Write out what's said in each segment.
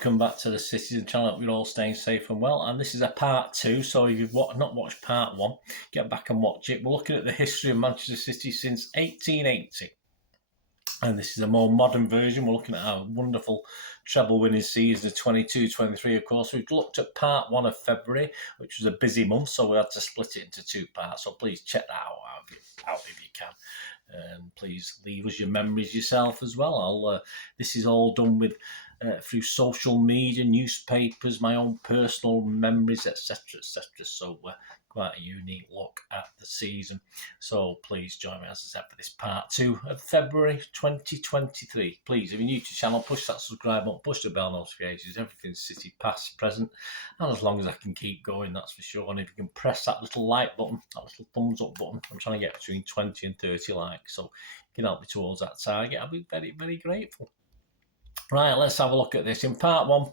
welcome back to the Citizen channel. We're all staying safe and well, and this is a part 2, so if you've not watched part 1, get back and watch it. We're looking at the history of Manchester City since 1880, and this is a more modern version. We're looking at our wonderful treble winning season of 22-23. Of course, we've looked at part 1 of February, which was a busy month, so we had to split it into 2 parts, so please check that out if you can. And please leave us your memories yourself as well. This is all done with through social media, newspapers, my own personal memories, etc., etc. So quite a unique look at the season. So please join me, as I said, for this part 2 of February 2023. Please, if you're new to the channel, push that subscribe button, push the bell notifications. Everything's City past, present, and as long as I can keep going, that's for sure. And if you can press that little like button, that little thumbs up button, I'm trying to get between 20 and 30 likes, so you can help me towards that target. I'll be very, very grateful. Right, let's have a look at this. In part 1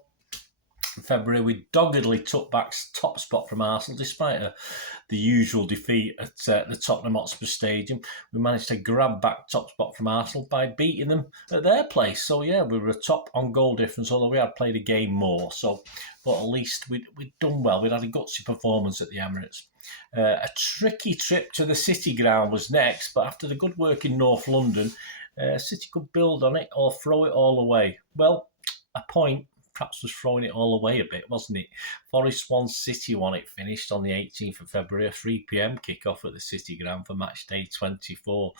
in February, we doggedly took back top spot from Arsenal despite the usual defeat at the Tottenham Hotspur Stadium. We managed to grab back top spot from Arsenal by beating them at their place. So yeah, we were top on goal difference, although we had played a game more. So, but at least we'd done well. We'd had a gutsy performance at the Emirates. A tricky trip to the City ground was next, but after the good work in North London, City could build on it or throw it all away. Well, a point perhaps was throwing it all away a bit, wasn't it? Forest 1, City 1. It finished on the 18th of February, a 3 p.m. kick-off at the City ground for match day 24.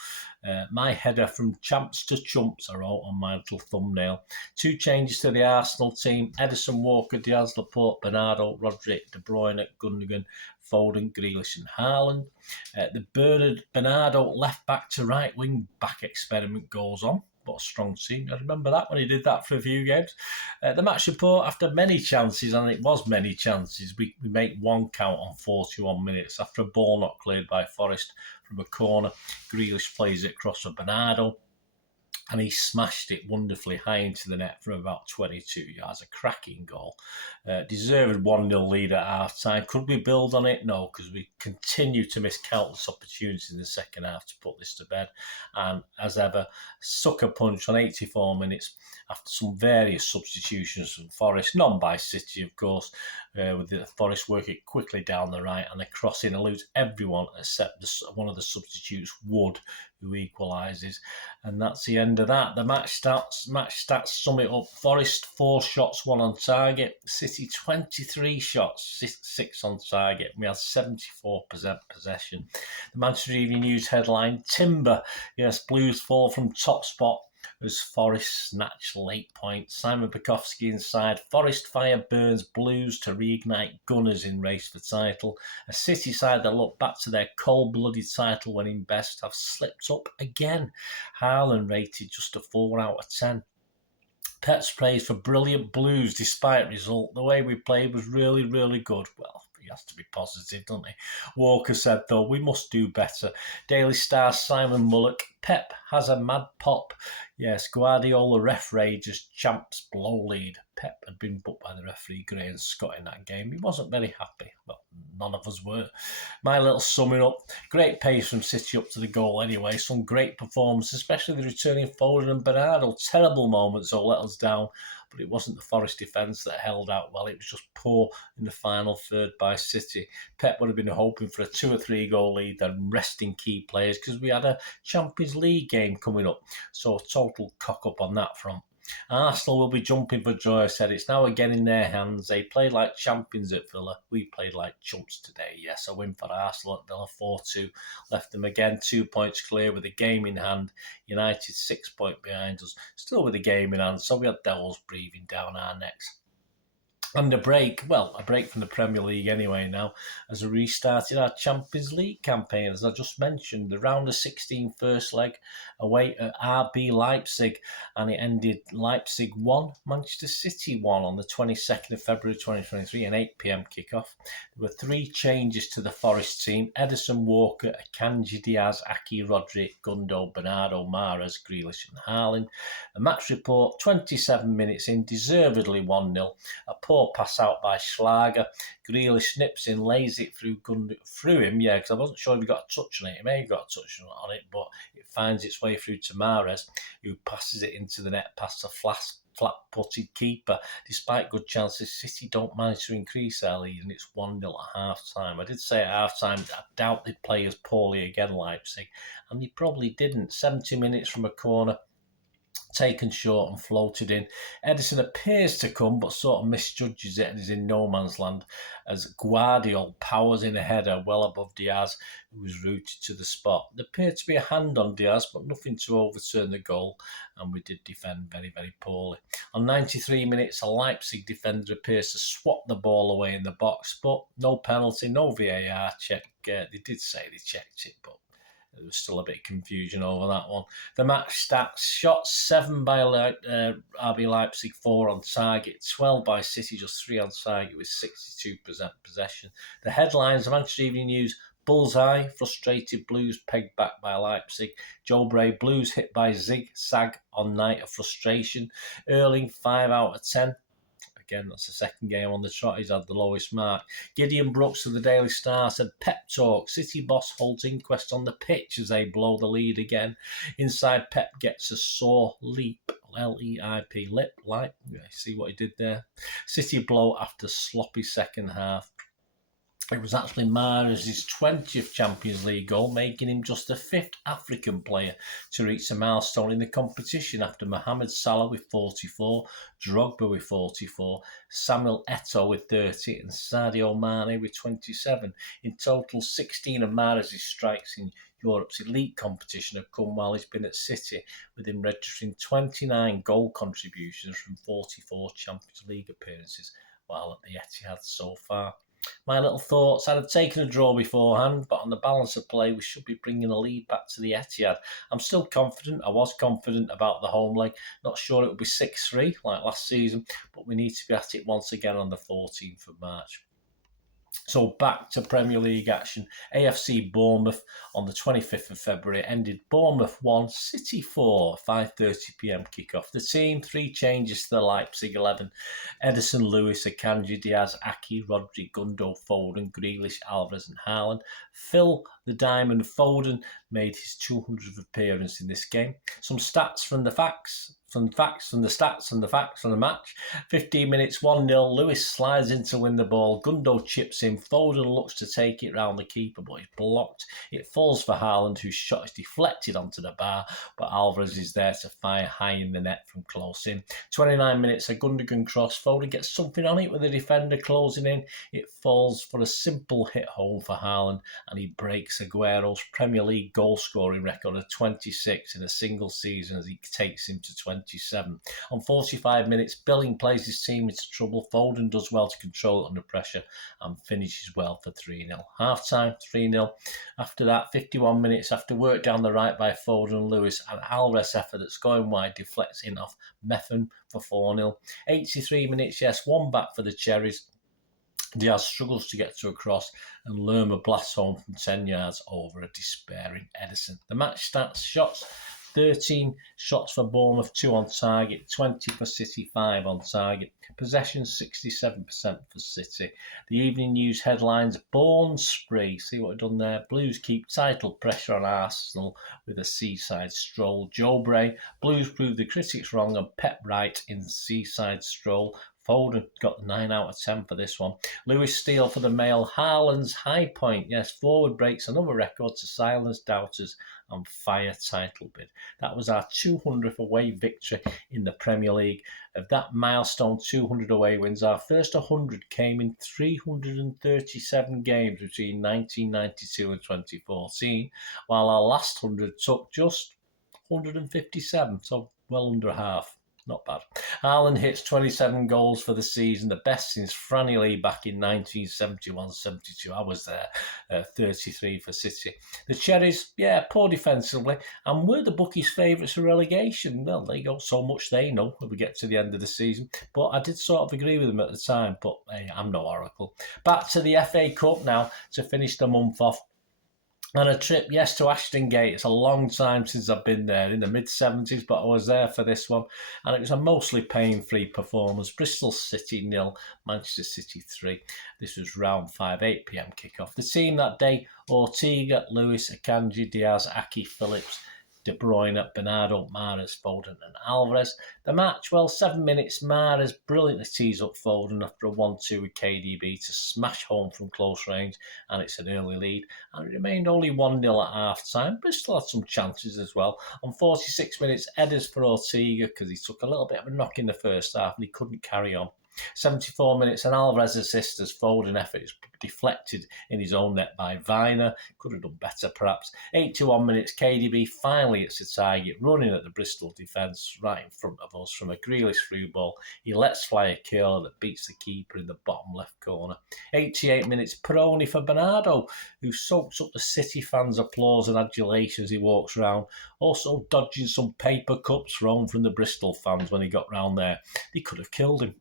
My header from champs to chumps, I wrote on my little thumbnail. 2 changes to the Arsenal team: Ederson, Walker, Diaz, Laporte, Bernardo, Roderick, De Bruyne, Gundogan, Foden, Grealish and Haaland. The Bernardo left back to right wing back experiment goes on. What a strong team. I remember that when he did that for a few games. The match report: after many chances, and it was many chances, we make 1 count on 41 minutes. After a ball not cleared by Forest from a corner, Grealish plays it across for Bernardo, and he smashed it wonderfully high into the net from about 22 yards. A cracking goal. Deserved 1-0 lead at half-time. Could we build on it? No, because we continue to miss countless opportunities in the second half to put this to bed. And as ever, sucker punch on 84 minutes after some various substitutions from Forest, none by City, of course, with the Forest working quickly down the right, and the crossing eludes everyone except one of the substitutes, Wood, who equalises. And that's the end of that. The match stats sum it up. Forest 4 shots, 1 on target. City 23 shots, 6 on target. We had 74% possession. The Manchester Evening News headline: Timber, yes, Blues fall from top spot as Forest snatch late points. Simon Bukowski inside. Forest fire burns Blues to reignite Gunners in race for title. A City side that look back to their cold-blooded title-winning best have slipped up again. Haaland rated just a 4 out of 10. Pets praised for brilliant Blues despite result. The way we played was really, really good. Well, he has to be positive, doesn't he? Walker said, though, we must do better. Daily Star Simon Mullock: Pep has a mad pop. Yes, Guardiola ref rages, champs blow lead. Pep had been booked by the referee Graham Scott in that game. He wasn't very happy. Well, none of us were. My little summing up: great pace from City up to the goal anyway. Some great performance, especially the returning Foden and Bernardo. Terrible moments that let us down, but it wasn't the Forest defence that held out well. It was just poor in the final third by City. Pep would have been hoping for a 2 or 3 goal lead and resting key players because we had a Champions League game coming up. So total cock up on that front. Arsenal will be jumping for joy. I said it's now again in their hands. They played like champions at Villa. We played like chumps today. Yes, a win for Arsenal at Villa, 4-2. Left them again 2 points clear with a game in hand. United 6 points behind us, still with a game in hand. So we had devils breathing down our necks. And a break from the Premier League anyway now, as we restarted our Champions League campaign. As I just mentioned, the round of 16 first leg away at RB Leipzig, and it ended Leipzig 1, Manchester City 1 on the 22nd of February 2023, an 8 p.m. kickoff. There were 3 changes to the Forest team: Ederson, Walker, Akanji, Diaz, Aki, Roderick, Gundo, Bernardo, Mahrez, Grealish and Haaland. The match report: 27 minutes in, deservedly 1-0. A poor pass out by Schlager. Grealish snips in, lays it through him, because I wasn't sure if he got a touch on it. He may have got a touch on it, but it finds its way through to Mahrez, who passes it into the net past the flat-footed keeper. Despite good chances, City don't manage to increase their lead, and it's 1-0 at half-time. I did say at half-time I doubt they'd play as poorly again, Leipzig, and they probably didn't. 70 minutes from a corner, taken short and floated in. Ederson appears to come, but sort of misjudges it and is in no man's land as Guardiola powers in a header well above Diaz, who was routed to the spot. There appeared to be a hand on Diaz, but nothing to overturn the goal, and we did defend very, very poorly. On 93 minutes, a Leipzig defender appears to swat the ball away in the box, but no penalty, no VAR check. They did say they checked it, but there was still a bit of confusion over that one. The match stats: shots 7 by RB Leipzig, 4 on target, 12 by City, just 3 on target with 62% possession. The headlines of Manchester Evening News: bullseye, frustrated Blues pegged back by Leipzig. Joe Bray, Blues hit by zig-zag on night of frustration. Erling, 5 out of 10. Again, that's the second game on the trot. He's had the lowest mark. Gideon Brooks of the Daily Star said, pep talk. City boss holds inquest on the pitch as they blow the lead again. Inside, Pep gets a sore leap. L-E-I-P, lip, light. See what he did there? City blow after sloppy second half. It was actually Mahrez's 20th Champions League goal, making him just the 5th African player to reach a milestone in the competition after Mohamed Salah with 44, Drogba with 44, Samuel Eto'o with 30 and Sadio Mane with 27. In total, 16 of Mahrez's strikes in Europe's elite competition have come while he's been at City, with him registering 29 goal contributions from 44 Champions League appearances while at the Etihad so far. My little thoughts: I'd have taken a draw beforehand, but on the balance of play, we should be bringing a lead back to the Etihad. I'm still confident. I was confident about the home leg. Not sure it will be 6-3 like last season, but we need to be at it once again on the 14th of March. So back to Premier League action. AFC Bournemouth on the 25th of February ended Bournemouth 1, City 4, 5:30pm kickoff. The team, 3 changes to the Leipzig 11. Ederson, Lewis, Akanji, Diaz, Aki, Rodri, Gundo, Foden, Grealish, Alvarez and Haaland. Phil the Diamond Foden made his 200th appearance in this game. Some stats from the facts. From the match. 15 minutes, 1-0. Lewis slides in to win the ball. Gundo chips in. Foden looks to take it round the keeper, but he's blocked. It falls for Haaland, whose shot is deflected onto the bar, but Alvarez is there to fire high in the net from close in. 29 minutes, a Gundogan cross. Foden gets something on it with the defender closing in. It falls for a simple hit home for Haaland, and he breaks Aguero's Premier League goal-scoring record of 26 in a single season as he takes him to 27. On 45 minutes, Billing plays his team into trouble. Foden does well to control it under pressure and finishes well for 3-0. Half-time, 3-0. After that, 51 minutes after work down the right by Foden and Lewis, an Alvarez effort that's going wide deflects in off Methven for 4-0. 83 minutes, yes, 1 back for the Cherries. Diaz struggles to get to a cross and Lerma blasts home from 10 yards over a despairing Ederson. The match stats: shots, 13 shots for Bournemouth, 2 on target, 20 for City, 5 on target. Possession, 67% for City. The Evening News headlines: Bourne spree. See what I've done there? Blues keep title pressure on Arsenal with a seaside stroll. Joe Bray: Blues prove the critics wrong and Pep right in the seaside stroll. Foden got 9 out of 10 for this one. Lewis Steele for the Mail: Haaland's high point. Yes, forward breaks another record to silence doubters and fire title bid. That was our 200th away victory in the Premier League. Of that milestone 200 away wins, our first 100 came in 337 games between 1992 and 2014, while our last 100 took just 157, so well under half. Not bad. Haaland hits 27 goals for the season, the best since Franny Lee back in 1971-72. I was there. 33 for City. The Cherries, poor defensively, and were the bookies' favourites for relegation. Well, there you go. So much they know when we get to the end of the season. But I did sort of agree with them at the time, but hey, I'm no oracle. Back to the FA Cup now to finish the month off. And a trip, yes, to Ashton Gate. It's a long time since I've been there, in the mid-70s, but I was there for this one. And it was a mostly pain-free performance. Bristol City 0, Manchester City 3. This was round 5, 8pm kickoff. The team that day: Ortega, Lewis, Akanji, Diaz, Aki, Phillips, De Bruyne, Bernardo, Mahrez, Foden and Alvarez. The match, well, 7 minutes, Mahrez brilliantly tees up Foden after a 1-2 with KDB to smash home from close range, and it's an early lead. And it remained only 1-0 at half-time. Bristol had some chances as well. On 46 minutes, headers for Ortega because he took a little bit of a knock in the first half and he couldn't carry on. 74 minutes, an Alvarez assist as Foden effort is deflected in his own net by Viner. Could have done better, perhaps. 81 minutes, KDB finally hits the target, running at the Bristol defence right in front of us from a Grealish through ball. He lets fly a curler that beats the keeper in the bottom left corner. 88 minutes, Peroni for Bernardo, who soaks up the City fans' applause and adulation as he walks around, also dodging some paper cups thrown from the Bristol fans when he got round there. They could have killed him.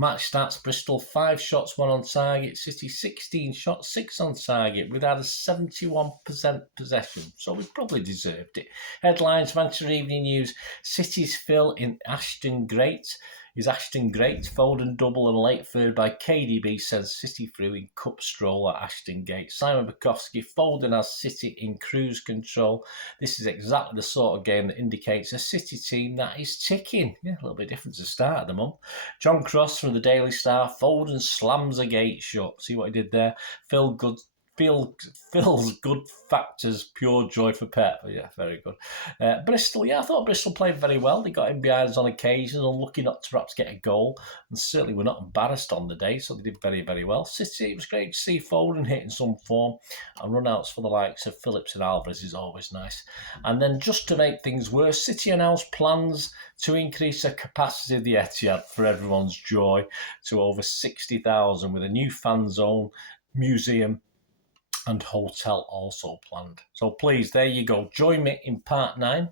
Match stats, Bristol 5 shots, 1 on target, City 16 shots, 6 on target, with a 71% possession, so we probably deserved it. Headlines, Manchester Evening News, City's fill in Ashton Great. Is Ashton Great, Foden double and late third by KDB sends City through in cup stroll at Ashton Gate. Simon Bukowski, Foden has City in cruise control. This is exactly the sort of game that indicates a City team that is ticking. Yeah, a little bit different to start of the month. John Cross from the Daily Star, Foden slams a gate shut. See what he did there? Phil's good factors, pure joy for Pep. Yeah, very good. Bristol, I thought Bristol played very well. They got in behind us on occasion, unlucky not to perhaps get a goal, and certainly were not embarrassed on the day, so they did very, very well. City, it was great to see Foden hitting some form, and run-outs for the likes of Phillips and Alvarez is always nice. And then just to make things worse, City announced plans to increase the capacity of the Etihad for everyone's joy to over 60,000 with a new fan zone, museum, and hotel also planned. So please, there you go. Join me in part 9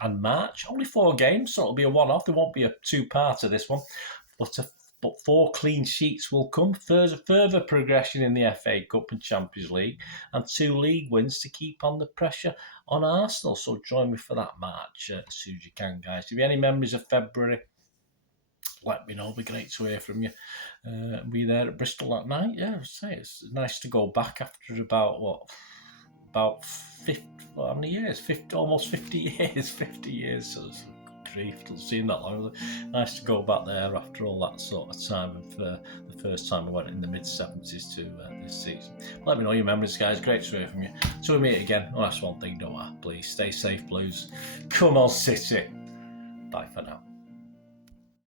and March. Only 4 games, so it'll be a one-off. There won't be a 2-parter this one. But 4 clean sheets will come. Further progression in the FA Cup and Champions League, and 2 league wins to keep on the pressure on Arsenal. So join me for that March as soon as you can, guys. If you have any memories of February, let me know. It'll be great to hear from you. Be there at Bristol that night. Yeah, I'd say it's nice to go back after about 50, how many years? 50, almost 50 years. 50 years. So it's grief, it doesn't seem that long. Nice to go back there after all that sort of time. And for the first time I went in the mid-70s to this season. Let me know your memories, guys. Great to hear from you. Till we meet again. Well, that's one thing, don't I? Please stay safe, Blues. Come on, City. Bye for now.